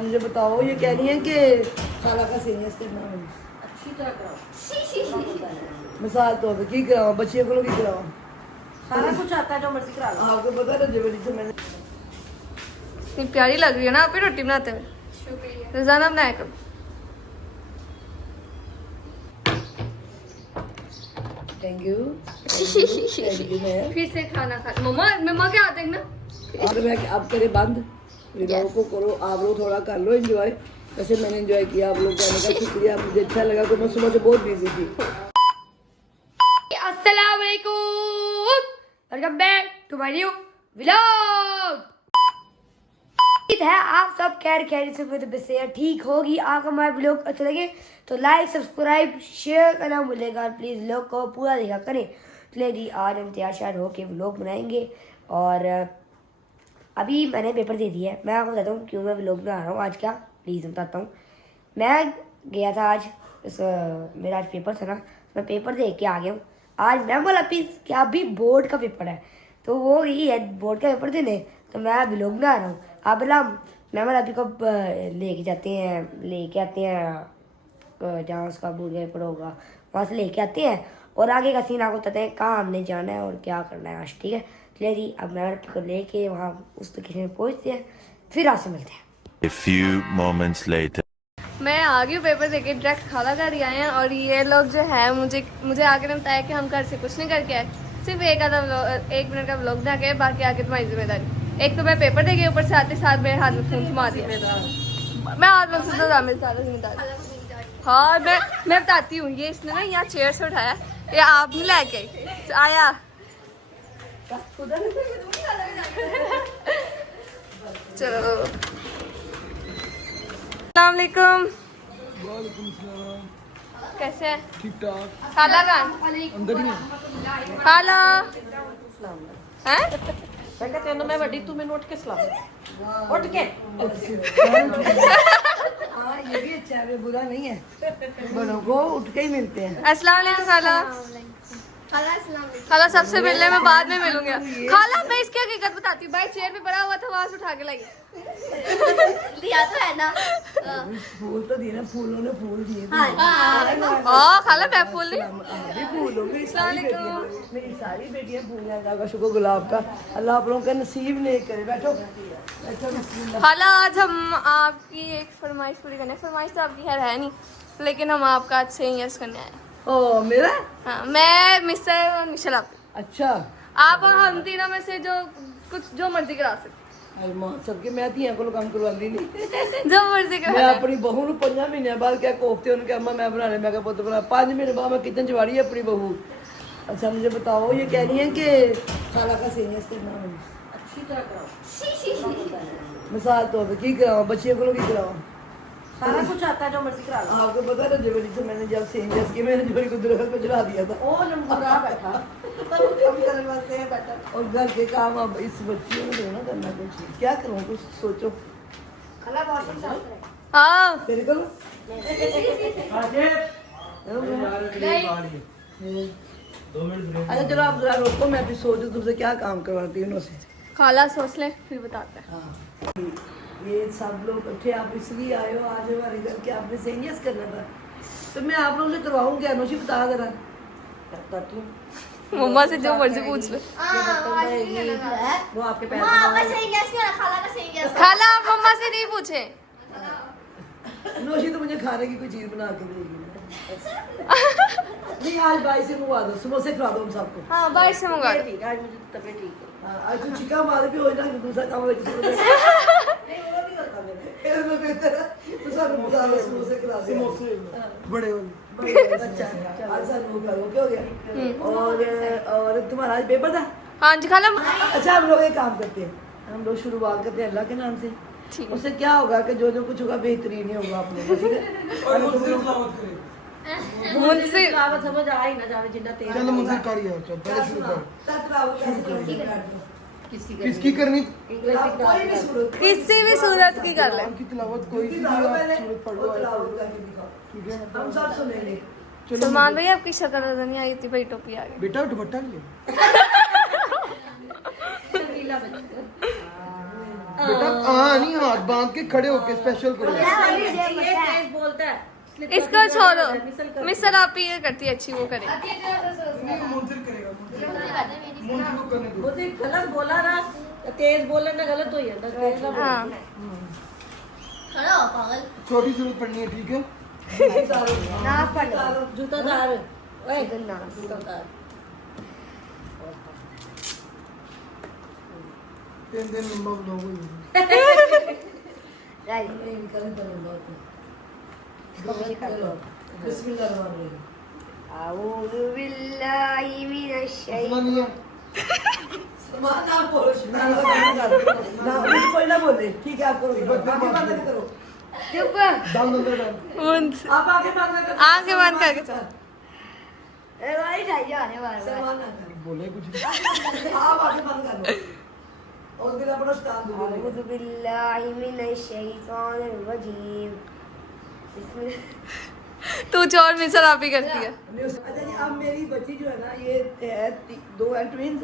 मुझे बताओ, ये कह रही है कि खाला का सीनियर्स करना है अच्छी तरह कराओ। मिसाल तौर पर की कराओ, बच्चियों को की कराओ, सारा कुछ आता है जो मर्जी करा लो। आपको पता है जबरी से मैंने इतनी प्यारी लग रही है ना आप ही रोटी बनाते हुए। शुक्रिया। रोजाना बनाया कब? थैंक यू फिर से खाना खा मम्मा मम्मा क्या आते हैं ना। और मैं अब करे बंद वीडियो को करो, आप लोग थोड़ा कर लो एंजॉय। वैसे मैंने एंजॉय किया, आप लोग कहने का शुक्रिया, मुझे अच्छा लगा कि मैं सुबह से बहुत बिजी थी। अस्सलाम वालेकुम, welcome back to my new vlog. उम्मीद है आप सब खैरियत से ठीक होगी। आपको हमारा व्लॉग अच्छा लगे तो लाइक सब्सक्राइब शेयर करना भूलेगा। प्लीज़ व्लॉग को पूरा देखा करें। चलिए जी, आज हम तैयार शायद होके व्लॉग बनाएंगे। और अभी मैंने पेपर दे दिया है। मैं आपको बताता हूँ क्यों मैं व्लॉग बना रहा हूँ आज। क्या प्लीज़ बताता हूँ। मैं गया था आज मेरा आज पेपर था ना, मैं पेपर दे के आ गया हूँ। आज मैम वाला पीस क्या अभी बोर्ड का पेपर है, तो वो यही है बोर्ड का पेपर देने, तो मैं व्लॉग बना रहा हूँ। आप बोला मैम वाला अभी को लेके आते हैं जहाँ उसका बोर्ड का पेपर होगा, वहाँ से लेके आते हैं और आगे का सीन आपको बताते हैं कहाँ हमने जाना है और क्या करना है आज। ठीक है, चलिए जी, अब मैं को लेके वहाँ उस लोकेशन में पहुँचते हैं, फिर आपसे मिलते हैं। A few moments later. मैं आ गई हूँ पेपर देके, डायरेक्ट खाला घर ही आए हैं। और ये लोग जो है मुझे आके ने बताया कि हम घर से कुछ नहीं करके आए, सिर्फ एक मिनट का व्लॉग बना के, बाकी आके तुम्हारी जिम्मेदारी। एक तो मैं पेपर दे गई, ऊपर से आते साथ मेरे हाथ में फोन थमा दिया। मैं हाथ में सुन मेरी सारा जिम्मेदारी। हाँ मैं बताती हूँ, ये इसने ना यहाँ चेयर से उठाया, ये आप नहीं लेके आया। चलो, अस्सलाम वालेकुम। कैसे हैं? ठीक ठाक, खाला का अंदर ही है। खाला हैं? मैं कहते हैं मैं बड़ी, तू मैंने उठ के सलाम उठ के। हाँ, ये भी अच्छा है, बुरा नहीं है, बड़ों को उठ के ही मिलते हैं। अस्सलाम वालेकुम खाला। खाला सबसे मिलने में बाद में मिलूंगा। खाला मैं इसकी हकीकत बताती हूँ, भाई चेयर पे पड़ा हुआ था, वहां से उठा के लाई दिया तो है ना। फूल तो दिए ना, फूलों ने फूल दिए थे। खाला मैं फूल ली। भी फूल हो, मेरी सारी बेटियां फूल हैं। अल्लाह का शुक्र गुलाब का, अल्लाह आप लोगों का नसीब नहीं करे। बैठो बैठो। खाला आज हम आपकी एक फरमाइश पूरी करने, फरमाइश तो आपकी खैर है नहीं, लेकिन हम आपका आज से यस करने आए। ओ मेरा, हाँ, मैं मिस्टर और मिशेल आप अच्छा आप और हम तीनों में से जो मर्जी करा सकते, सबके मैं धियां को काम करवाती नहीं। जो मर्जी मैं करा। अपनी बहू ਨੂੰ 5 ਮਹੀਨਿਆਂ ਬਾਅਦ क्या कोफ्ते उन्होंने अम्मा मैं बनाने, मैं पुत बना 5 महीने बाद मैं किचन च वाड़ी है अपनी बहू। अच्छा मुझे बताओ, ये कह रही है कि खाला का सीनियर्स करना है अच्छी तरह कराओ। मिसाल तौर पर की कराओ, बच्चियों को की कराओ, सारा कुछ आता है जो मर्जी करा लो। आपको पता है जबरी से मैंने जब सीनियर्स की मैंने जबरी को दुर्गा पे चढ़ा दिया था। ओ नंबरा बैठा कम करने वास्ते है बैठा। और घर के काम अब इस बच्चियों को देना करना, कुछ क्या करूँ, कुछ सोचो। खाला वॉशिंग साफ करे। हाँ तेरे को अच्छा चलो आप जरा रोको, मैं अभी सोचू तुमसे क्या काम करवाती हूँ उनसे। खाला सोच ले फिर बताते हैं। हाँ, ये सब लोग इकट्ठे आप इसलिए आए हो आज हमारे घर के, आपने सीनियर्स करना था, तो मैं आप लोगों से करवाऊंगी। अनुषी बता जरा, करता तू मम्मा से जो मर्जी पूछ ले। वो आपके पैर माँ का सही गैस नहीं, खाला का सही गैस। खाला आप मम्मा से नहीं पूछे। अनुषी तो मुझे खाने की कोई चीज बना के देगी। नहीं आज भाई से मंगवा दो, समोसे खिला दो हम सबको। हाँ बाहर से मंगा दो। ठीक है, आज मुझे तबीयत ठीक है। हाँ, आज तू चिका मार भी हो ना, दूसरा काम हो नहीं वो भी होता मेरे। तो सब बुला लो, समोसे खिला दे, बड़े वाले। अच्छा आज सब लोग का हो गया। और तुम्हारा आज पेपर था। हाँ जी खाला। अच्छा हम लोग एक काम करते हैं, हम लोग शुरुआत करते हैं अल्लाह के नाम से। ठीक। उससे क्या होगा कि जो जो कुछ होगा बेहतरीन ही होगा अपने को, ठीक है। मुझसे तिलावत समझ आ ही ना जावे जितना तेज। चलो मुझे करिए, चल पहले शुरू कर। किसकी किसकी करनी? इंग्लिश की कोई भी सूरत, किसी भी सूरत की कर ले। कुरान की तिलावत कोई सी भी दिखाओ आप पहले, सूरत पढ़ वो लो। तिलावत करके दिखाओ, ठीक है, हम सब सुनेंगे। सलमान भाई आपकी शक्ल नजर नहीं आई, इतनी बड़ी टोपी आ गई। बेटा दुपट्टा लिए। नीला बच्चा। बेटा हाँ नहीं हाथ बांध के खड़े होके स्पेशल करो बोलता है इसको छोड़ो, मिसल आप ही ये करती है अच्छी, वो करे। मुंसिर करेगा मुंसिर को करने दो वो तो गलत बोला ना, तेज बोले ना गलत हो जाता तेज ना बोल। हाँ खड़ा हो पागल। छोटी जरूरत पड़नी है ठीक है ना पढ़ जूतादार ओए जूतादार 3 दिन लंबा ब्लॉग हो अऊज़ु बिल्लाहि मिनश शैतानिर नहीं है सलमान आप बोलो ना कोई ना बोले ठीक है आप करो आगे बंद करो चुप दाम अंदर डाल आप आगे बंद करो आगे बंद करके चल। ए भाई जाइए आने वाला सलमान ना बोले कुछ नहीं आप आगे बंद कर दो और फिर अपना स्टांड दो अऊज़ु बिल्लाहि मिनश शैतानिर रजीम बिस्मिल्लाह। तू और मिसल आप ही करती है। अच्छा जी अब मेरी बच्ची जो है ना ये है 2 है ट्विंस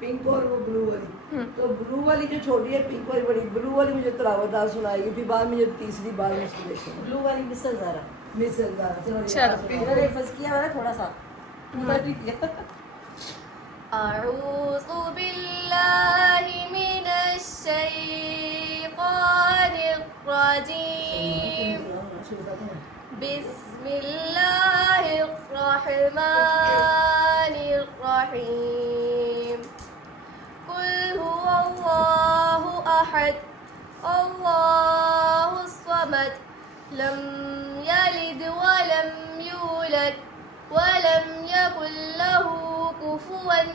पिंक और वो ब्लू वाली तो ब्लू वाली जो छोटी है पिंक वाली बड़ी ब्लू वाली मुझे तलावतदार सुनाएगी फिर बाद में जो तीसरी बार इंस्पिरेशन ब्लू वाली मिसल ज़रा मिस सरदार चलो चलो। मैंने फंस किया मैंने थोड़ा सा अऊज़ु बिल्लाहि मिनश शैतानिर रजीम बिस्मिल्लाहिर रहमानिर रहीम कुल हुवल्लाहु अहद अल्लाहुस समद लम यलिद वलम यूलद वलम यकुल लहू कुफुवन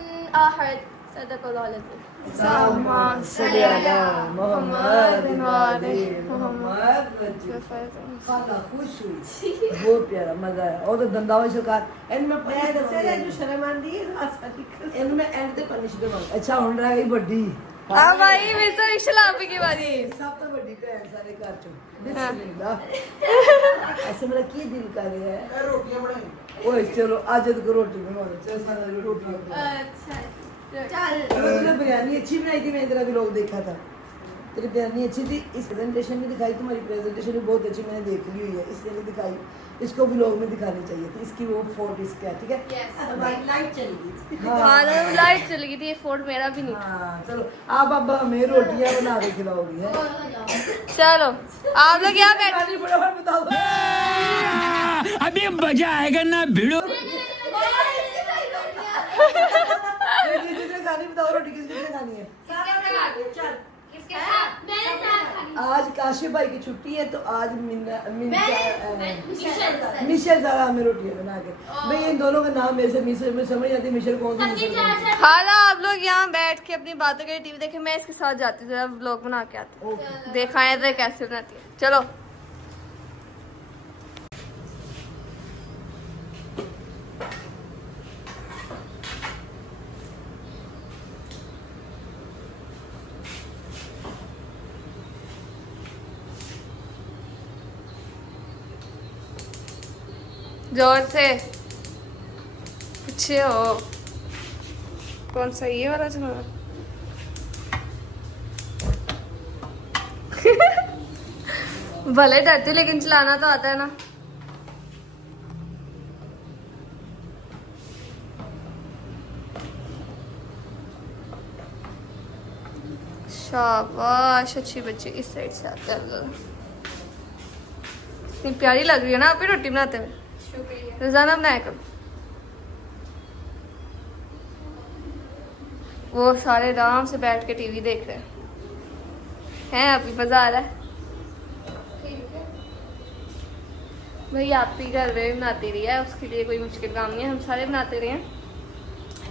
अहद सदक़ल्लाहुल अज़ीम। मोहम्मद खाना खुश हुई बहुत प्यारा मजा आया और तो दंदावा सरकार एंड में मैं दसे रे जो शर्म आंदी है रास्ता निकल एंड में एंड ते पनिशमेंट मांग अच्छा हुन रह गई बड़ी हाँ भाई मिसल इशला आप ही की बारी। सब तो बड़ी भैन सारे घर चो बिस्मिल्लाह ऐसे मेरा की दिल कर रहा है रोटियां बनाई ओए चलो आज तो रोटी बना दो चल सारा रोटी अच्छा चल तूने बिरयानी अच्छी बनाई थी मैंने तेरा व्लॉग देखा था तेरी बिरयानी अच्छी थी इस प्रेजेंटेशन में दिखाई तुम्हारी प्रेजेंटेशन भी बहुत अच्छी मैंने देख ली हुई है इसलिए नहीं दिखाई इसको व्लॉग में दिखानी चाहिए थी इसकी वो फोटो इसका ठीक है लाइट चली गई हाँ लाइट चली गई थी, ये फोर्ट मेरा भी नहीं था। हाँ चलो आप अब हमें रोटियां बना के खिलाओगी है चलो आप लोग यहाँ बैठ। खानी फटाफट बताओ अभी मजा आएगा ना भिड़ो। किसने खानी बताओ रोटी किसने खानी है चल किसके साथ मैंने साथ खानी आज काशिफ भाई की छुट्टी है तो आज मिशेल मिशेल सारा हमें रोटियां बना के भाई इन दोनों का नाम मेरे से मिशेल में समझ आती है मिशेल कौन सी मिशेल कौन सी। खाला आप लोग यहाँ बैठ के अपनी बातों के टीवी देखे, मैं इसके साथ जाती हूँ जरा व्लॉग बना के आती हूँ, देखा है इधर कैसे बनाती है। चलो जोर से पीछे हो। कौन सा ये वाला चला भले डरती लेकिन चलाना तो आता है ना। शाबाश अच्छी बच्ची। इस साइड से आते हैं इतनी प्यारी लग रही है ना आप ही रोटी बनाते हुए। रोजाना बनाया करो। वो सारे आराम से बैठ के टीवी देख रहे हैं अभी मजा आ रहा है। भाई आप ही घर में बनाती रही है, उसके लिए कोई मुश्किल काम नहीं है, हम सारे बनाते रहे हैं।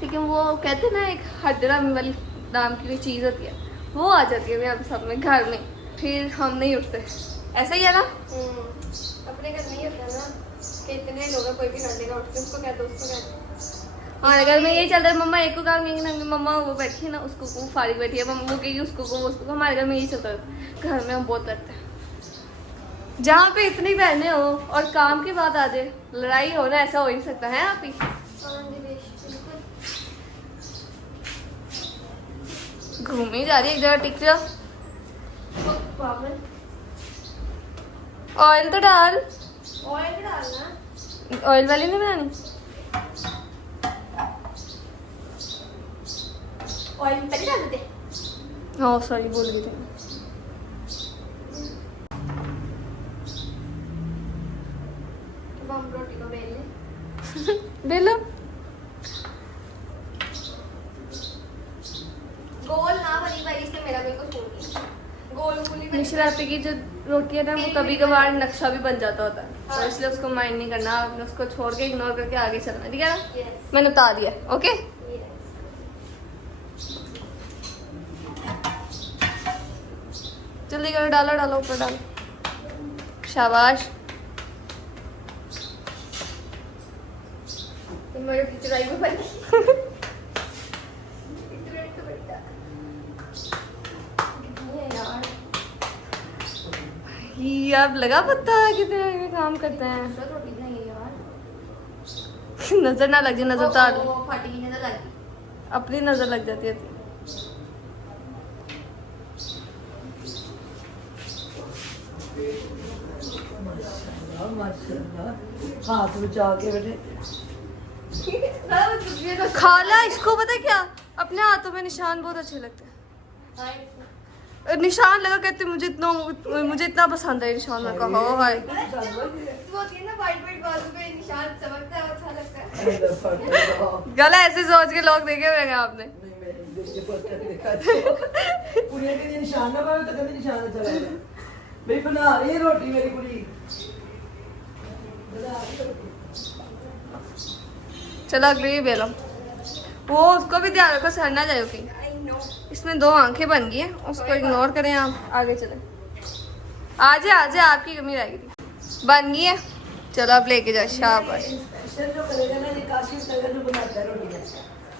लेकिन वो कहते हैं ना एक हड्डरा वाली नाम की कोई चीज़ होती है, वो आ जाती है हम सब में घर में, फिर हम नहीं उठते। ऐसा ही है ना? अपने घर नहीं होता ना कि इतने लोग हैं, कोई भी कर लेगा उठ के, उसको कहते उसको कहते। हमारे घर में यही चल रहा है। मम्मा एक को काम कहेंगे ना, मम्मा वो बैठी है ना, उसको वो फारिग बैठी है, मम्मा वो कहेगी उसको को, उसको। हमारे घर में यही चलता है। घर में हम बहुत लड़ते हैं। जहाँ पे इतनी बहनें हो और काम की बात आ जाए, लड़ाई हो ना, ऐसा हो ही सकता है। आप ही घूम ही जा रही है, एक जगह टिक जाओ। पागल। ऑयल तो डाल। ऑयल डालना। ऑयल वाली नहीं बनानी। ऑयल पहले डाल देते। हाँ सॉरी बोल गई थी। अब हम रोटी को बेल लें। बेलो। गोल ना बनी भाई, इसने मेरा मेरे को छोड़ दिया। गोल गोली बनी। मिश्रा आटे की जो रोटी है ना वो कभी कभार नक्शा भी बन जाता होता है, तो इसलिए उसको माइंड नहीं करना, आपने उसको छोड़ के इग्नोर करके आगे चलना, ठीक है ना? Yes. मैंने बता दिया। Okay Yes. जल्दी करो, डालो डालो ऊपर डालो। शाबाश। मेरे पिचराई में बन गई। पिचराई तो बेटा कितनी है यार। ये अब लगा पता है कितने काम करते हैं। दूसरा रोटी बनाइए यार। नजर ना लग जाए, नजर उतार लो। वो फाटी की नजर लगी। अपनी नजर लग जाती है। माशाल्लाह हाथ बचा के बेटे। खाला इसको पता है क्या, अपने हाथों में निशान बहुत अच्छे लगते हैं। निशान लगा कहते मुझे इतना पसंद है निशान। मैं कहा हो हाय। वो होती है ना वाइट वाइट बाजू पे निशान चमकता है, अच्छा लगता है। गला ऐसे सोच के लोग देखे हुए हैं आपने। कुड़िया के निशान ना पावे तो कभी निशान चला भाई। बना रही है रोटी मेरी कुड़ी। चलो अगली भी बेलो। वो उसको भी ध्यान रखो सड़ ना जाए कहीं। इसमें 2 आंखें बन गई हैं, उसको इग्नोर करें, आप आगे चले। आजे आजे, आपकी कमी रह गई थी। बन गई है, चलो आप लेके जाओ। शाबाश। स्पेशल जो करेगा ना ये काशी तगर जो बनाता है रोटी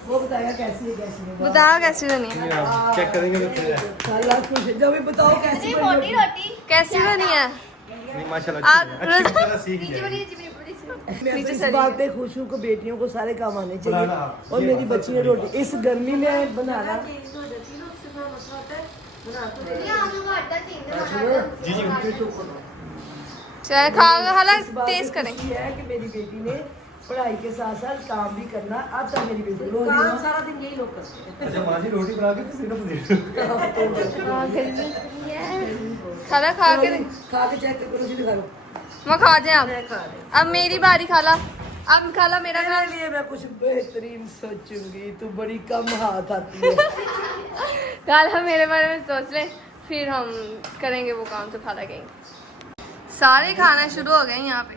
वो बताएगा कैसी है कैसी नहीं। बताओ कैसी बनी है। चेक करेंगे तो अल्लाह खुश है जब भी बताओ कैसी बनी मोटी रोटी कैसी बनी है? नहीं माशाल्लाह आप सीख नीचे गए। वाली नीचे वाली बड़ी सी। मैं तो इस बात पे खुश हूँ कि बेटियों को सारे काम आने चाहिए और मेरी बच्ची ने रोटी इस गर्मी में बनाना। ये हम लोग आटा चाहिए। जी जी चाहे खा हाला इस बात पे टेस्ट करें। खुशी है कि मेरी बेटी ने पढ़ाई के साथ साथ काम भी करना आता है। मेरी बेटी काम सारा दिन यही लोग करते हैं। अच्छा माँ जी रोटी बना के तो सिर्फ दे खाला खा के खा के चेक करो जी दिखा लो। मैं खा जाए आप। अब मेरी बारी खाला। अब खाला मेरा खा। मेरे लिए मैं कुछ बेहतरीन सोचूंगी। तू बड़ी कम हाथ आती है। खाला मेरे बारे में सोच ले, फिर हम करेंगे वो काम जो खाला कहेंगे। सारे खाना शुरू हो गए यहाँ पे।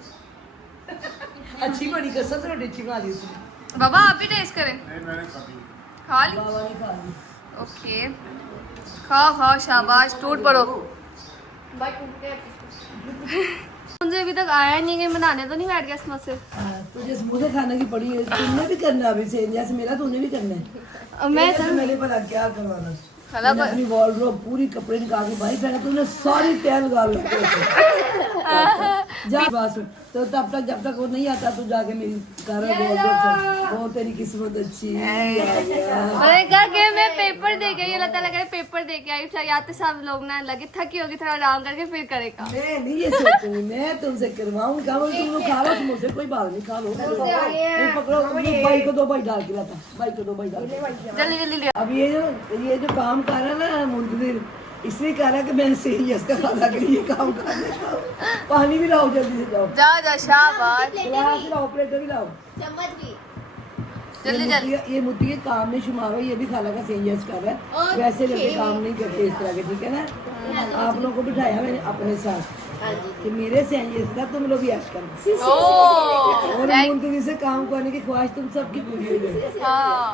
अच्छी बड़ी कसम से रोटी अच्छी बना दी उसने। बाबा आप भी टेस्ट करें। खा ली। बाबा ने खा ली। ओके खाओ खाओ, शाबाश, टूट पड़ो। मुझे अभी तक आया नहीं, कहीं बनाने तो नहीं बैठ गया इसमें से। तुझे समोसे खाने की पड़ी है। तुमने भी करना है अभी से जैसे मेरा तूने भी करना है। मैंने भला क्या करवाना। खाला मैंने अपनी वॉर्डरोब पूरी कपड़े निकाल के भाई पहले तूने सारी तैयार लगा लो जा बस। तो तब तक जब तक वो नहीं आता तू जाके मेरी कर वॉर्डरोब। वो तेरी किस्मत अच्छी है। मैंने कहा कि मैं पेपर दे के आई, अल्लाह ताला करे पेपर दे के आई। चाहिए आते सब लोग ना लगे थकी होगी, थोड़ा आराम करके फिर करेगा। मैं नहीं ये सोचूंगी, मैं तुमसे करवाऊंगी। तुम लोग खा लो समोसे, कोई बात नहीं, खा लो। नहीं पकड़ो भाई को 2 बाइट डाल के लाता। भाई को 2 बाइट डाल के। जल्दी जल्दी ले। अब ये जो काम कर रहा है ना मुंतजिर, इसलिए कह रहा है कि मैं सही इसका खाना के लिए काम कर रहा हूँ। पानी भी लाओ जल्दी से जाओ। जा जा शाबाश। गिलास भी लाओ, प्लेटर भी लाओ। चम्मच भी। जल्दी जल्दी। ये मुद्दी के काम में शुमार हो। ये भी खाला का सेंजेस कर रहा है। वैसे लड़के काम नहीं करते इस तरह के, ठीक है ना? आप लोगों को बिठाया मैंने अपने साथ कि मेरे सेंजेस था, तुम लोग भी ऐश करो। और मुंतजिर से काम करने की ख्वाहिश तुम सबकी पूरी हो जाए। हाँ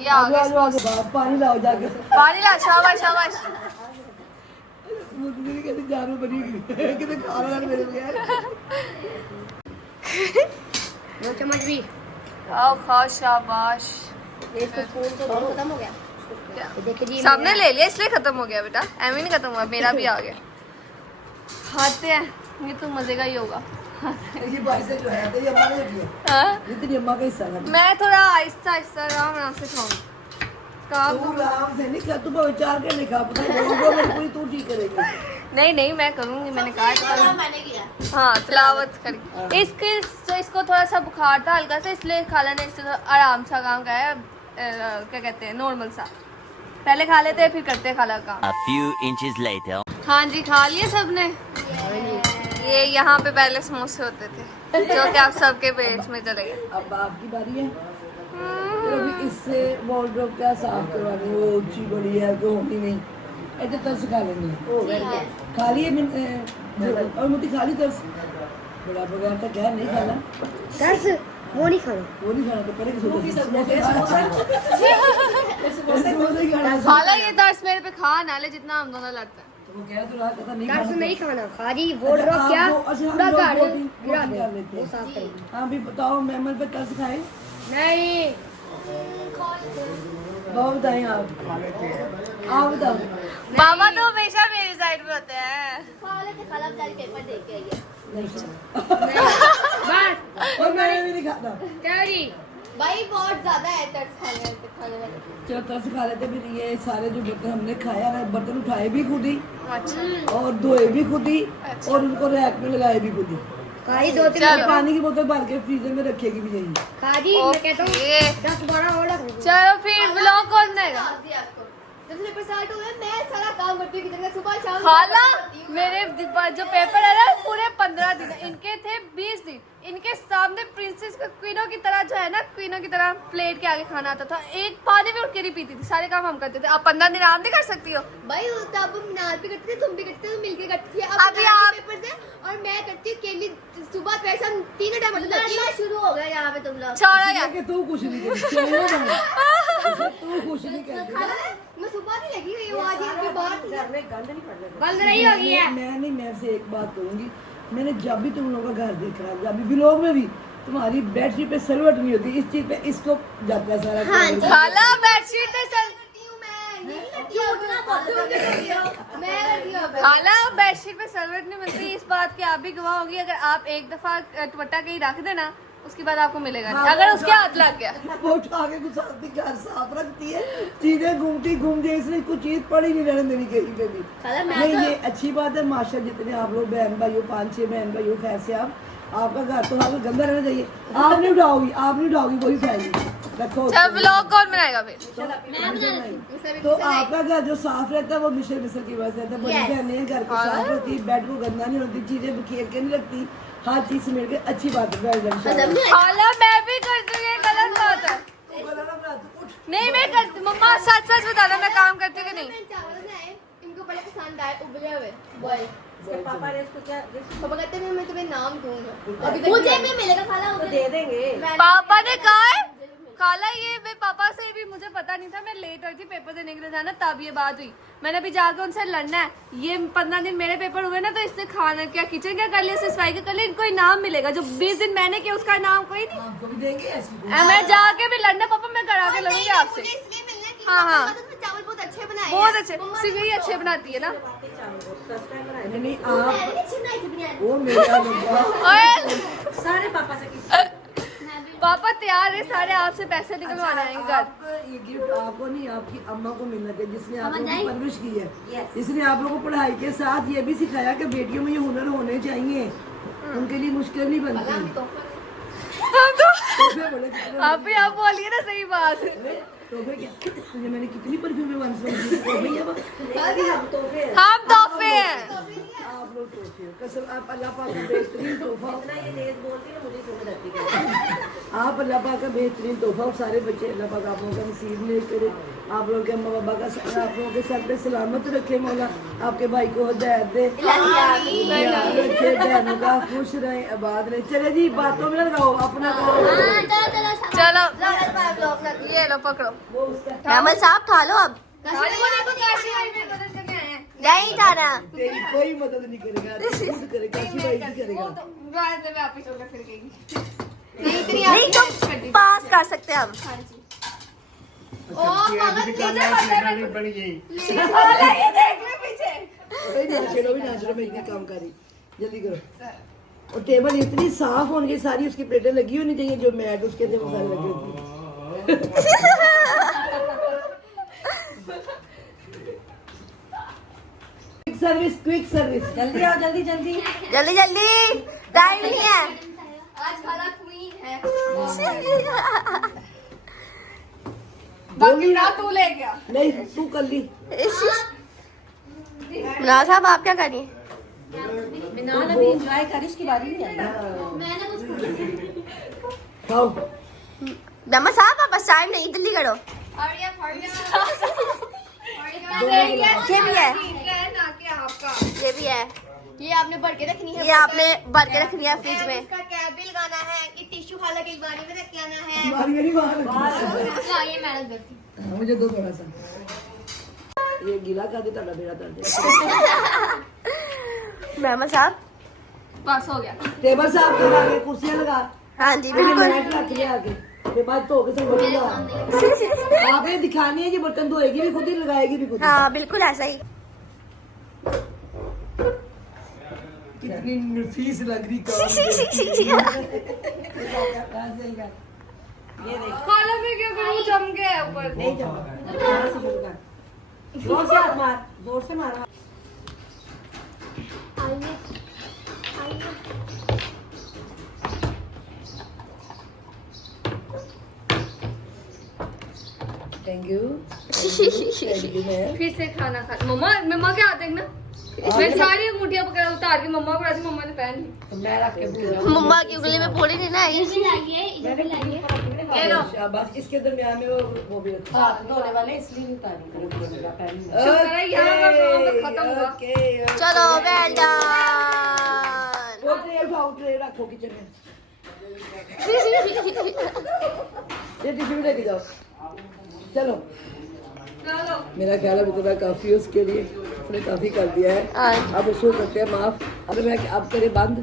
ये आ आगे गया। आगे आगे पानी लाओ जाके। पानी ला, शाबाश शाबाश। मुंतजिर कहते जानवर बनी कहते खा रहा है मेरे बगैर। दो चम्मच भी। खाओ खाओ, शाबाश। इसको स्पून तो बहुत खत्म हो गया। देखिए जी सबने ले लिया इसलिए खत्म हो गया बेटा, ऐਵੇਂ नहीं खत्म हुआ, मेरा भी आ गया। खाते हैं, ये तो मजे का ही होगा। ये भाई से जो है तेरी अम्मा ने दिया। हाँ? ये तेरी अम्मा का हिस्सा है। मैं थोड़ा आहिस्ता आहिस्ता आराम आराम से खाऊंगी। काम तू आराम से नहीं खा, तू बहुत 4 घंटे खा, पता है पूरी तू ठीक करेगी। नहीं मैं करूंगी, मैंने कहा था। मैंने किया। हाँ तिलावत करी। इसको थोड़ा सा बुखार था हल्का सा, इसलिए खाला ने इससे आराम सा काम कराया, क्या कहते हैं नॉर्मल सा। पहले खा लेते हैं फिर करते हैं खाला काम। A few inches later. हाँ जी खा लिए सबने। ये यहाँ पे पहले समोसे होते थे जो कि आप सबके पेट में चले गए। अब आपकी बारी है। तो अभी इससे वार्डरोब क्या साफ करवानी, वो ऊंची बड़ी है तो होती नहीं, ऐसे तरस खा लेंगे। खा लिए और मुझे खा ली तरस, बड़ा बगैर तक है नहीं खाना दर्स वो नहीं खाना। वो नहीं खाना तो पड़ेगा। खाला ये दर्श मेरे पे खा ना ले जितना हम दोनों लड़ते हैं। वो कह रहा तो रहा था नहीं दर्स खाना। नहीं खाना, खाली वो ड्रॉप क्या पूरा घर गिरा दे, लेते वो हैं। साफ करेंगे। हाँ भी बताओ मेमन पे तरस खाए, नहीं बहुत बताएं आप बताओ। मामा तो हमेशा मेरी साइड पे होते हैं। खाला बेचारी पेपर दे के आई है। बस और मैं भी नहीं खाता। तेरी भाई बहुत ज्यादा है तरस खाने वाले। चलो तरस खा लेते, फिर ये सारे जो बर्तन हमने खाया है, बर्तन उठाए भी खुद ही अच्छा और धोए भी खुद ही और उनको रैक में लगाए भी खुद ही। खाली 2-3 चलो। पानी की बोतल भर के फ्रीजर में रखेगी भी यही। खाली मैं कहता हूँ ओके। 10-12 और रख। चलो फिर व्लॉग कौन बनाएगा? जब पेपर स्टार्ट हुए मैं सारा काम करती हूँ, किचन का सुबह शाम। खाला मेरे जो पेपर है ना पूरे 15 दिन, इनके थे 20 दिन। इनके सामने प्रिंसेस का क्वीनों की तरह जो है ना, क्वीनों की तरह प्लेट के आगे खाना आता था। एक पानी भी उठ के नहीं पीती थी, सारे काम हम करते थे। आप 15 दिन आराम नहीं कर सकती हो? भाई तब नाल भी करते थे, तुम भी करते थे, तुम मिलके करती थी। अभी आप- पेपर से और मैं करती हूँ केली सुबह पैसा 3 टाइम शुरू हो गया यहाँ पे तुम लोग। छोड़ो यार। कि तू कुछ नहीं करती, चलो ना। तू कुछ नहीं करती। मैं सुबह नहीं लगी हुई हूँ, आज ये बात बंद नहीं होगी है। मैं से एक बात कहूंगी, मैंने जब भी तुम लोगों का घर देखा है, जब भी व्लॉग में भी तुम्हारी बेडशीट पे सलवट नहीं होती, इस चीज पे इसको जाता है सारा काम। खाला बेडशीट पे चल। खाला बेडशीट पे सर्वेंट नहीं मिलती, इस बात की आप भी गवाह होगी। अगर आप एक दफा दुपट्टा कहीं रख देना, उसके बाद आपको मिलेगा नहीं, अगर उसके हाथ लग गया। वो उठा के गुस्साती घर साफ रखती है, चीजें घूमती घूमती, इसलिए कुछ चीज पड़ी नहीं रहने देनी कहीं पे भी। नहीं ये अच्छी बात है, माशा जितने आप लोग बहन भाई हो, 5-6 बहन भाई हो, खैर से आपका घर तो आपका गंदा रहना चाहिए। आप नहीं उठाओगी वही उठाएगी, रखो। जब व्लॉग कौन बनाएगा फिर? तो आपका घर जो साफ रहता है वो मिशर की वजह से रहता है। बड़ी बहनें घर को साफ रखती, बेड को गंदा नहीं होती, चीजें बिखेर के नहीं रखती, हर चीज से मिलकर अच्छी बात है। खाला मैं भी करती हूँ, ये गलत बात है। नहीं मैं करती, मम्मा सच सच बताना मैं काम करती हूँ कि नहीं? चावल बनाए, इनको बड़े पसंद आए उबले हुए बॉयल। पापा ने इसको क्या, पापा कहते हैं मैं तुम्हें नाम दूंगा, मुझे भी मिलेगा खाला, दे देंगे। पापा ने कहा है खाला, ये मैं पापा से भी मुझे पता नहीं था, मैं लेट हुई थी पेपर देने के लिए जाना, तब ये बात हुई। मैंने अभी जाकर उनसे लड़ना है। ये 15 दिन मेरे पेपर हुए ना, तो इससे खाना क्या किचन क्या कर लिया, सफाई क्या कर लिया, इनको इनाम मिलेगा। जो 20 दिन मैंने किया उसका इनाम कोई नहीं। मैं जाके भी लड़ना पापा, मैं करा के लड़ूंगी आपसे। इसलिए मिलना कि हाँ, हाँ। चावल बहुत अच्छे बनाए, बहुत अच्छे, सिर्फ यही अच्छे बनाती है ना। नहीं आप अच्छी बनाई थी बिरयानी। वो मेरा बच्चा ओए सारे पापा से पापा तैयार है, सारे आपसे पैसे निकलवाने आएंगे घर। आपका ये गिफ्ट आपको नहीं, आपकी अम्मा को मिलना चाहिए, जिसने आप लोगों की परवरिश की है, जिसने आप लोगों को पढ़ाई के साथ ये भी सिखाया कि बेटियों में ये हुनर होने चाहिए, उनके लिए मुश्किल नहीं बनती। तोहफे बड़े कितने- आप भी आप बोलिए ना सही बात। तोहफे क्या, तुझे मैंने कितनी परफ्यूम में तोहफे ही है वो। हम तोहफे हैं। आप लोग तोहफे हो, कसम आप अल्लाह पाक का बेहतरीन तोहफा। आप अल्लाह पाक का बेहतरीन तोहफा और सारे बच्चे अल्लाह पाक आप लोगों का नसीब में करे, आप लोगों के अम्मा बाबा का आप लोगों के सर पे सलामत रखे मौला, आपके भाई को हिदायत दे, ध्यान रखे, बहनों का खुश रहे, आबाद रहे। चले जी बातों में रहो अपना चलो ये लो पकड़ो। मेमन साहब खा लो अब। नहीं खाना। तेरी कोई मदद नहीं करेगा, तू खुद करेगा, काशी भाई भी करेगा। नहीं तो पास कर सकते हैं हम। भी नाच रहा, मैं इतने काम करी, जल्दी करो। और टेबल इतनी साफ होनी चाहिए, सारी उसकी प्लेटें लगी होनी चाहिए, जो मैट उसके थे वो सारे लगे होते सर्विस जल्दी आओ जल्दी जल्दी। जल्दी जल्दी, टाइम नहीं है। आज खाला क्वीन है। बाकी ना तू ले गया। नहीं तू कर ली। मिनाल साहब आप क्या करिए? मिनाल अभी एंजॉय कर, इसकी बारी नहीं आई। मैंने कुछ खाओ। दमा साहब आप बस टाइम नहीं, जल्दी करो। ये भी है, ये भी है। ये आपने भर के रखनी है। ये आपने भर के रखनी है फ्रिज में। इसका कैप भी लगाना है कि टिश्यू खाला के बारी में रख के आना है। बारी मेरी बाहर हाँ, ये मैडम देखती। मुझे दो थोड़ा सा। ये गीला कर दे तड़ा मेरा दर्द। मेहमा साहब बस हो गया। टेबल साफ करा के कुर्सियां लगा। हाँ जी बिल्कुल बिल्कुल। मैट रख ले आगे। के बाद धो के सब बटन लगा। आपने दिखानी है कि बटन धोएगी भी खुद ही लगाएगी भी खुद ही। हाँ बिल्कुल ऐसा ही। कितनी नफीस लग रही काम। खाला में क्या करूँ, जम गया ऊपर। नहीं जाओ। जोर से हाथ मार, जोर से मारा। Thank you. फिर से खाना खा। मम्मा क्या आते हैं ना, मैं सारी अंगूठियां पकड़ उतार के मम्मा को पकड़ा दी, मम्मा ने पहन ली। तो मैं रख के भूल मम्मा की उंगली में पूरी नहीं ना आई। बस इसके दरमियान में वो भी रखा। हाथ धोने वाले इसलिए नहीं उतारी। शुक्र है यहाँ का काम खत्म हुआ। चलो वेल डन। वो ट्रे उठाओ, ट्रे रखो किचन में। ये टिश्यू लेके जाओ। चलो मेरा ख्याल है इतना काफी है उसके लिए, उसने काफी कर दिया है। अब उसको करते हैं माफ। अब करे बंद,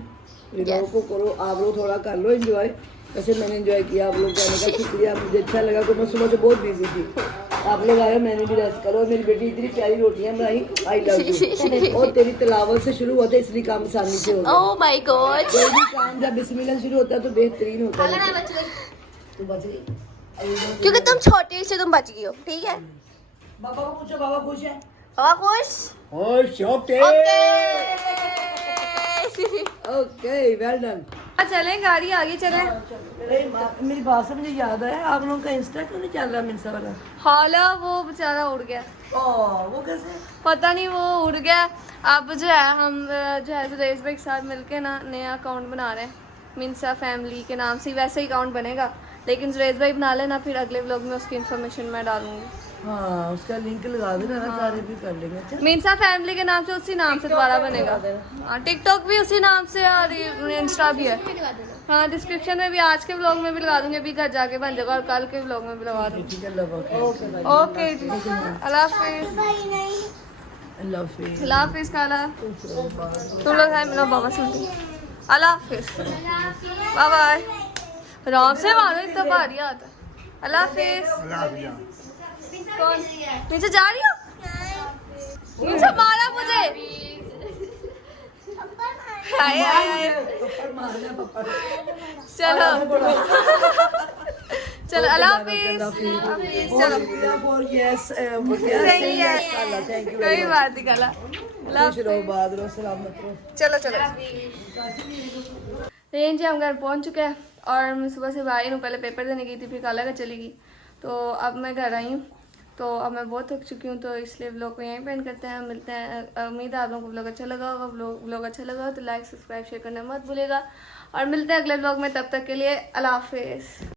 लोगों को करो, आप लोग थोड़ा कर लो एंजॉय। वैसे मैंने एंजॉय किया, आप लोग जाने का शुक्रिया, मुझे अच्छा लगा। तो मैं सुबह से बहुत बिजी थी, आप लोग आए, मैंने भी रेस्ट करो। मेरी बेटी इतनी प्यारी रोटियां बनाई, आई लव यू। और तेरी तिलावत से शुरू हुआ था, इसलिए काम आसानी से होता है। Oh my God. कोई भी काम जब बिस्मिल्लाह शुरू होता है तो बेहतरीन होता है। तू बच गई। क्योंकि तुम छोटी से तुम बच गई हो, ठीक है। बाबा को पूछो, बाबा खुश है? बाबा खुश। Okay okay well done. चलें, गाड़ी आगे चलें। मेरी बात से मुझे याद आया, आप लोगों का इंस्टा क्यों नहीं चल रहा मिनसा वाला? हाला वो बेचारा उड़ गया। वो कैसे? पता नहीं वो उड़ गया। अब जो है हम जो है सुरेश भाई के साथ मिलके ना नया अकाउंट बना रहे हैं, मिनसा फैमिली के नाम से। वैसे ही अकाउंट बनेगा, लेकिन सुरेश भाई बना लेना, फिर अगले व्लॉग में उसकी इन्फॉर्मेशन मैं डालूंगी। हाँ उसका लिंक लगा देना ना, सारे भी कर लेंगे। अच्छा मिनसा फैमिली के नाम से, उसी नाम से दोबारा बनेगा। हाँ टिकटॉक भी उसी नाम से और इंस्टा भी है। हाँ डिस्क्रिप्शन में भी, आज के व्लॉग में भी लगा दूंगी, अभी घर जाके बन जाएगा, और कल के व्लॉग में भी लगा दूंगी। ठीक है, लव ओके जी, अल्लाह हाफिज़। अल्लाह हाफिज़ खाला। तुम लोग हैं मेरा बाबा सुन ली। अल्लाह हाफिज़, बाय बाय। आराम से मारो, इतना भारी आता। अल्लाह हाफिज़। कौन नीचे जा रही हो? नीचे मारा मुझे। हाय हाय हाय। चलो चलो अल्लाह हाफिज़। चलो सही है, कोई बात नहीं खाला। चलो चलो रेंज हम घर पहुंच चुके हैं, और मैं सुबह से बाहर हूँ। पहले पेपर देने गई थी, फिर खाला का चली गई, तो अब मैं घर आई हूँ। तो अब मैं बहुत थक चुकी हूँ, तो इसलिए व्लॉग को यहीं पे एंड करते हैं। मिलते हैं, उम्मीद है आप लोगों को व्लॉग अच्छा लगा होगा। व्लॉग अच्छा लगा तो लाइक सब्सक्राइब शेयर करना मत भूलिएगा, और मिलते हैं अगले व्लॉग में। तब तक के लिए अल्लाह हाफिज़।